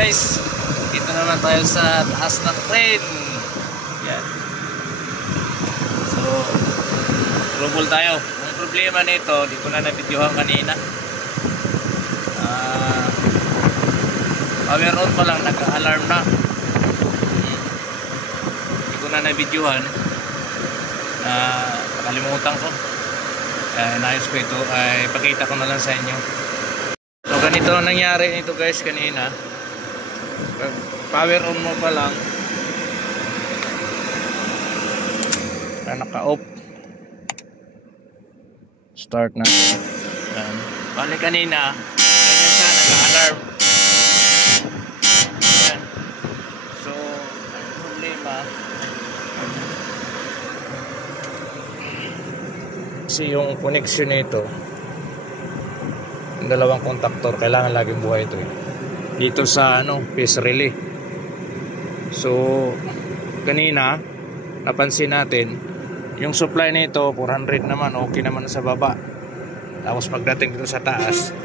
guys, dito naman tayo sa taas ng crane. Yan. So, trouble tayo. Ang problema nito, di ko na nabidyohan kanina. Power on pa lang, nagka-alarm na. Di ko na nabidyohan. Nakalimutan ko. Inayos ko ito, ay pakita ko na lang sa inyo. So ganito ang nangyari nito guys kanina. Pag power on mo pa lang, naka-off. Start natin. Bali kanina, ganyan siya, naka-alarm. Ayan. So, ang problema, kasi yung connection nito, yung dalawang contactor, kailangan laging buhay ito dito sa phase relay. So kanina napansin natin yung supply nito 400 naman, okay naman sa baba. Tapos pagdating dito sa taas,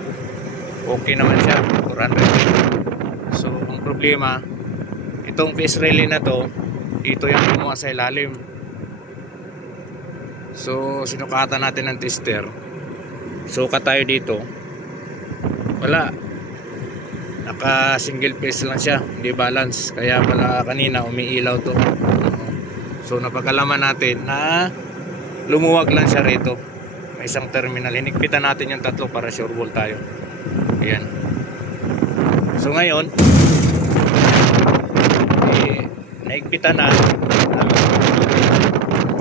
okay naman siya, 400. So ang problema, itong phase relay na to, dito yung kumuha sa ilalim. So sinukatan natin ng tester, sukat tayo dito, wala, naka single phase lang siya, hindi balance. Kaya pala kanina umiilaw to. So napag-alaman natin na lumuwag lang siya rito, may isang terminal. Hinigpitan natin yung tatlo para sure ball tayo. Ayan. So ngayon naigpitan na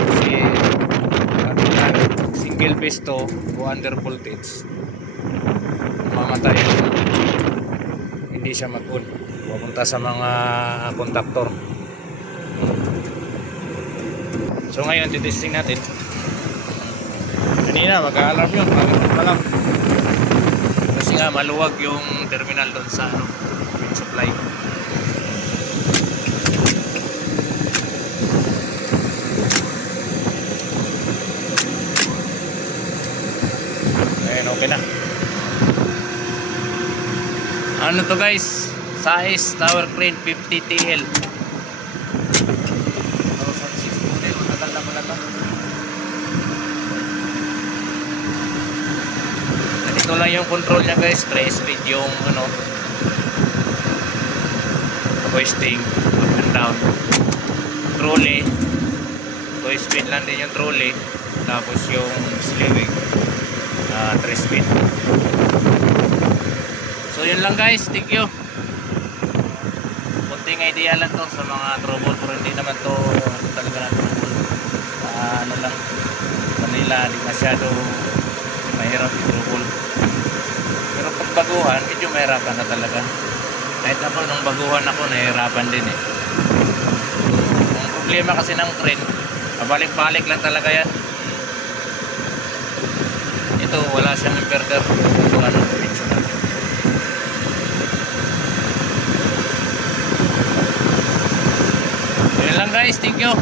kasi single phase to, go under voltage, mamatay, hindi siya mag-on, pupunta sa mga contactor. So ngayon titesting natin. Kanina mag-alarm yun, pa lang, kasi nga maluwag yung terminal doon sa wind supply. Ayan, okay na. Ano to guys, size tower crane 50 TL 2006 model, matagal naman na to. Ganito lang yung control nya guys, 3 speed yung hoisting, up and down. Trolley 2 speed lang din yung trolley. Tapos yung slewing 3 speed. So yun lang guys, thank you. Kunting idea lang to sa mga trouble, pero hindi naman to talaga na trouble. Ano lang, kanila di masyado mahirap yung trouble. Pero pag baguhan, medyo mahirapan na talaga. Kahit ako nung baguhan ako, nahihirapan din eh. Ang problema kasi ng crane, pabalik-balik lang talaga yan. Ito wala siyang inverter. Yun lang guys, thank you.